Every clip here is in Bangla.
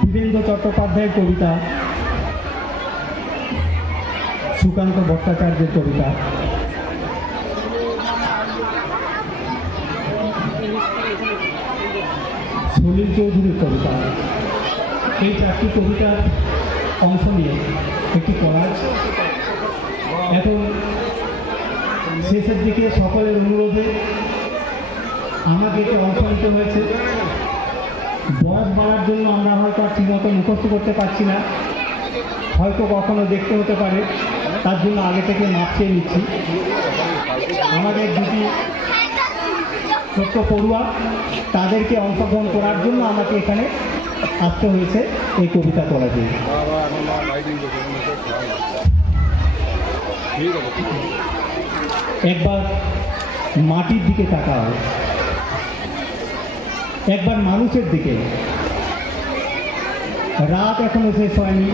বীরেন্দ্র চট্টোপাধ্যায়ের কবিতা, সুকান্ত ভট্টাচার্যের কবিতা, সলিল চৌধুরীর কবিতা, এই চারটি কবিতার অংশ নিয়ে একটি কলাজ। এখন শেষের দিকে সকলের অনুরোধে আমাকে এতে অংশ নিতে হয়েছে। বয়স বাড়ার জন্য আমরা হয়তো আর ঠিকমতো মুখস্থ করতে পারছি না, হয়তো কখনো দেখতে হতে পারে, তার জন্য আগে থেকে মাপ চেয়ে নিচ্ছি। আমাদের দুটি ছোট্ট পড়ুয়া, তাদেরকে অংশগ্রহণ করার জন্য আমাকে এখানে আসতে হয়েছে এই কবিতা কলাজে। একবার মাটির দিকে তাকাও, একবার মানুষের দিকে। রাত এখনো শেষ হয়নি,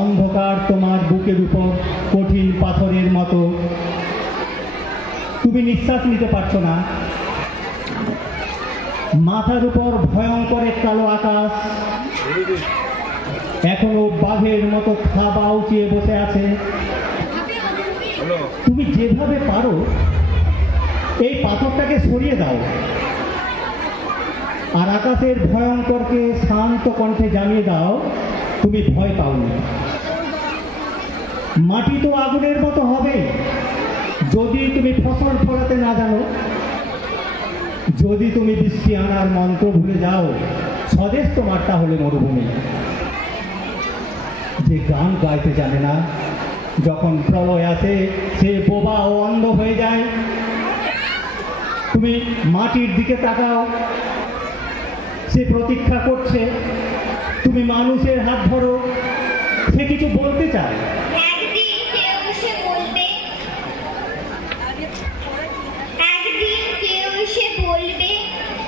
অন্ধকার তোমার বুকের উপর কঠিন পাথরের মতো, তুমি নিঃশ্বাস নিতে পারছো না। মাথার উপর ভয়ঙ্কর এক কালো আকাশ এখনো বাঘের মতো থাবা উঁচিয়ে বসে আছে। তুমি যেভাবে পারো এই পাথরটাকে সরিয়ে দাও, আর আকাশের ভয়ঙ্করকে শান্ত কণ্ঠে জানিয়ে দাও তুমি ভয় পাওনি। মাটি তো আগুনের মতো হবে যদি তুমি ফসল ফলাতে না জানো, যদি তুমি বৃষ্টি আনার মন্ত্র ভুলে যাও, স্বদেশ তোমার তাহলে মরুভূমি। যে গান গাইতে জানে না, যখন প্রলয় আসে সে বোবা ও অন্ধ হয়ে যায়। তুমি মাটির দিকে তাকাও, সে প্রতীক্ষা করছে, তুমি মানুষের হাত ধরো, সে কিছু বলতে চায়।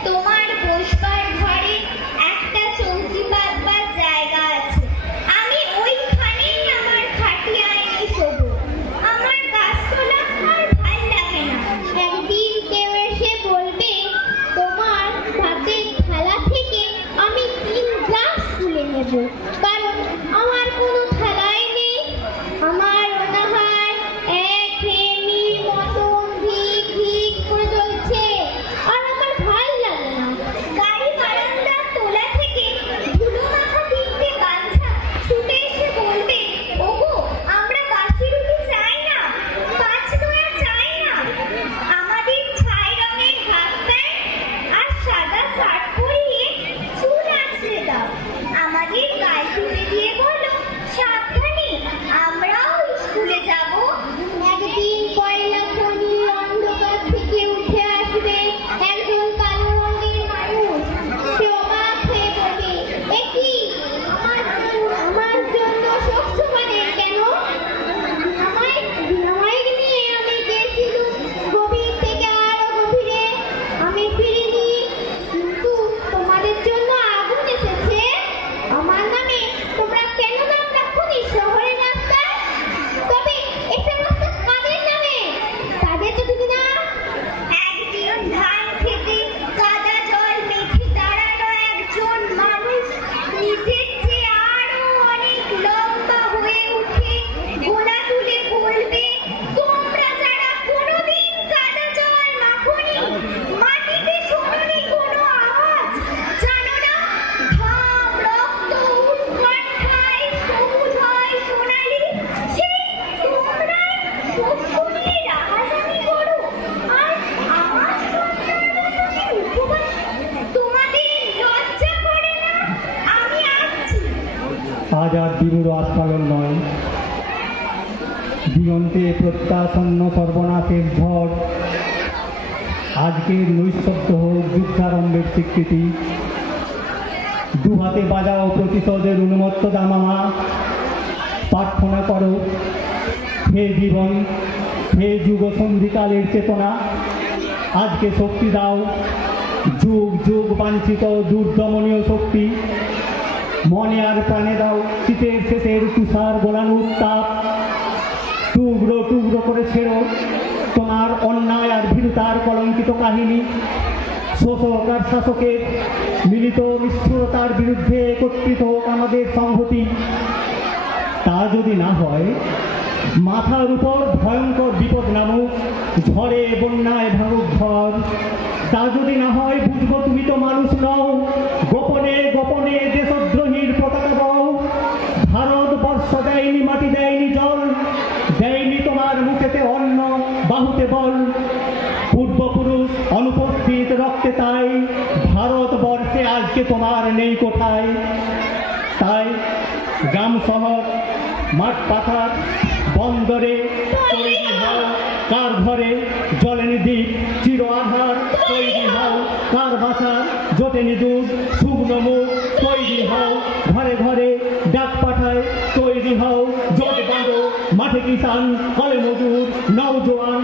তোমার বসবার ঘরে একটা চৌকি পাতবার জায়গা আছে, আমি ওইখানেই আমার খাটিয়ায় শোবো। আমার গাছতলা আর ভাল লাগে না। একদিন কেউ এসে বলবে তোমার ভাতের থালা থেকে আমি 3 গ্লাস তুলে নেব, কারণ আমার কোনো থালাই নেই। আমার অনাহার এক হেমির মতন ধিক ধিক করে চলছে, আর আমার ভাল লাগে না। গাড়ি বারান্দার তোলা থেকে ধুলো মাখা 3টে বাচ্চা ছুটে এসে বলবে, ওগো আমরা বাসি রুটি চাই না, পাঁচ দয়া চাই না, আমাদের ছাই রঙের হাফ প্যান্ট আর সাদা শার্ট পরিয়ে চুল আঁচড়ে দাও, আমাদের গায়ে তুলে দিয়ে বলো সাবধানে আমরাও স্কুলে যাব। একদিন কয়লা খনির অন্ধকার থেকে উঠে আসবে একজন কালো রঙের মানুষ। সে অবাক হয়ে বলবে, এ কি আমার জন্য শস্য বানের কেন? আমায় নিয়ে আমি গেছিলুম গভীর থেকে আরো গভীরে, আমি ফিরিনি, কিন্তু তোমাদের জন্য আগুন এসেছে আমার নামে। তোমরা কেন নাম রাখোনি শহরের রাস্তায়? তবে এসব রাস্তা কাদের নামে? তাদের তো ঠিক না। একদিন ধান খেতে কাদা জল মেখে দাঁড়ানো একজন মানুষ নিজের চেয়ে আরো অনেক লম্বা হয়ে উঠে গোলা তুলে বলবে, তোমরা যারা কোনোদিন কাদা জল মাখোনি, মাটিতে শোনোনি কোনো আওয়াজ, জানো না ঘাম রক্ত উৎকণ্ঠায় সবুজ হয় সোনালি, সেই তোমরাই শস্য নিয়ে রাহাজানি করো আর আমার সন্তানদের উপবাস। তোমাদের লজ্জা করে না? আমি আসছি। আজ আর বিমূঢ় আস্ফালন নয়, দিগন্তে প্রত্যাসন্ন সর্বনাশের ঝড়। আজকের নৈস্তব্ধ হোক যুদ্ধারম্ভের স্বীকৃতি। দুহাতে বাজাও প্রতিশোধের উন্মত্ত দামামা, প্রার্থনা করো হে জীবন, হে যুগ সন্ধিকালের চেতনা, আজকে শক্তি দাও, যুগ যুগ বাঞ্ছিত দুর্দমনীয় শক্তি। মনে আর প্রাণে দাও শীতের শেষের তুষার গোলানো উত্তাপ। টুকরো টুকরো করে ছেড়ো তোমার অন্যায় আর ভীরুতার কলঙ্কিত কাহিনী। শোষক আর শাসকের মিলিত নিষ্ঠুরতার বিরুদ্ধে একত্রিত হোক আমাদের সংহতি। তা যদি না হয়, মাথার উপর ভয়ঙ্কর বিপদ নামুক, ঝড়ে বন্যায় ভাঙুক ঘর। তা যদি না হয়, বুঝবো তুমি তো মানুষ নও, গোপনে গোপনে দেশদ্রোহীর পতাকা বও। ভারতবর্ষ দেয়নি মাটি, দেয়নি জল, দেয়নি তোমার মুখেতে অন্ন, বাহুতে বল। পূর্বপুরুষ অনুপস্থিত রক্তে তাই ভারতবর্ষে আজকে তোমার নেই কোথায়। তাই গ্রাম শহর, মাঠ পাথার, বন্দরে তৈরি হও কার ঘরে জলেনি দ্বীপ চির আধার। তৈরি হও কার বাসার জোটেনি দুধ শুকনো মুখ। তৈরি হও ঘরে ঘরে ডাক পাঠায়। তৈরি হও জোট বাঁধো মাঠে কিষান, কলে মজুর, নওজোয়ান।